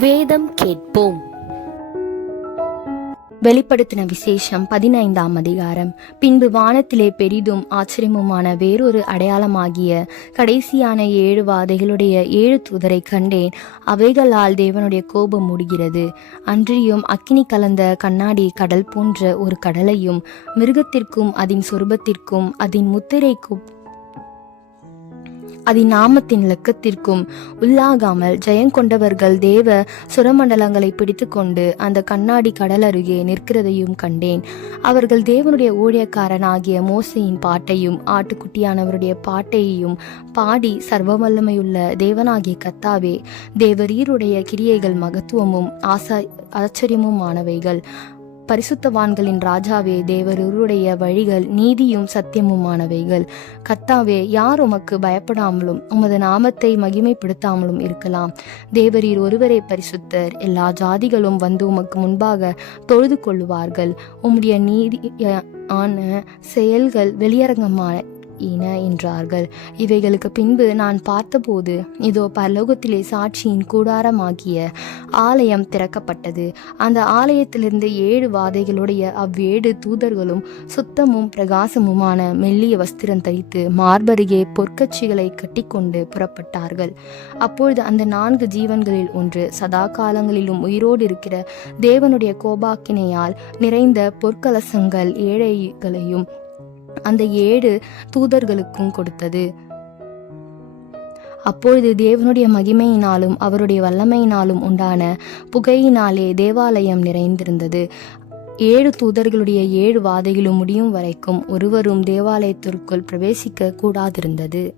வேதம் கேட்போம். வெளிப்படுத்தின விசேஷம் பதினைந்தாம் அதிகாரம். பின்பு வானத்திலே பெரிதும் ஆச்சரியமுமான வேறொரு அடையாளமாகிய கடைசியான ஏழு வாதைகளுடைய ஏழு தூதரை கண்டேன். அவைகளால் தேவனுடைய கோபம் முடிகிறது. அன்றியும் அக்கினி கலந்த கண்ணாடி கடல் போன்ற ஒரு கடலையும் மிருகத்திற்கும் அதன் சொருபத்திற்கும் அதன் முத்திரைக்கும் அதன் நாமத்தின் லக்கத்திற்கும் உள்ளாகாமல் ஜெயங்கொண்டவர்கள் தேவ சுரமண்டலங்களை பிடித்துக்கொண்டு அந்த கண்ணாடி கடல் அருகே நிற்கிறதையும் கண்டேன். அவர்கள் தேவனுடைய ஊழியக்காரனாகிய மோசையின் பாட்டையும் ஆட்டுக்குட்டியானவருடைய பாட்டையையும் பாடி சர்வவல்லமையுள்ள தேவனாகிய கத்தாவே தேவரீருடைய கிரியைகள் மகத்துவமும் ஆசா ஆச்சரியமுமானவைகள். பரிசுத்தவான்களின் ராஜாவே தேவருடைய வழிகள் நீதியும் சத்தியமுமானவைகள். கத்தாவே யார் உமக்கு பயப்படாமலும் உமது நாமத்தை மகிமைப்படுத்தாமலும் இருக்கலாம். தேவரீர் ஒருவரே பரிசுத்தர். எல்லா ஜாதிகளும் வந்து உமக்கு முன்பாக தொழுது கொள்ளுவார்கள். உம்முடைய நீதி ஆன செயல்கள் வெளியரங்கமான இன என்றார்கள். இவைகளுக்கு பின்பு நான் பார்த்தபோது இதோ பரலோகத்திலே சாட்சியின் கூடாரமாகிய ஆலயம் திறக்கப்பட்டது. அந்த ஆலயத்திலிருந்து ஏழு வாதைகளுடைய அவ்வேழு தூதர்களும் சுத்தமும் பிரகாசமுமான மெல்லிய வஸ்திரம் தரித்து மார்பருகே பொற்கட்சிகளை கட்டிக்கொண்டு புறப்பட்டார்கள். அப்பொழுது அந்த நான்கு ஜீவன்களில் ஒன்று சதா காலங்களிலும் உயிரோடு இருக்கிற தேவனுடைய கோபாக்கினையால் நிறைந்த பொற்கலசங்கள் ஏழைகளையும் அந்த ஏழு தூதர்களுக்கும் கொடுத்தது. அப்பொழுது தேவனுடைய மகிமையினாலும் அவருடைய வல்லமையினாலும் உண்டான புகையினாலே தேவாலயம் நிறைந்திருந்தது. ஏழு தூதர்களுடைய ஏழு வாதைகளும் முடியும் வரைக்கும் ஒருவரும் தேவாலயத்திற்குள் பிரவேசிக்க கூடாதிருந்தது.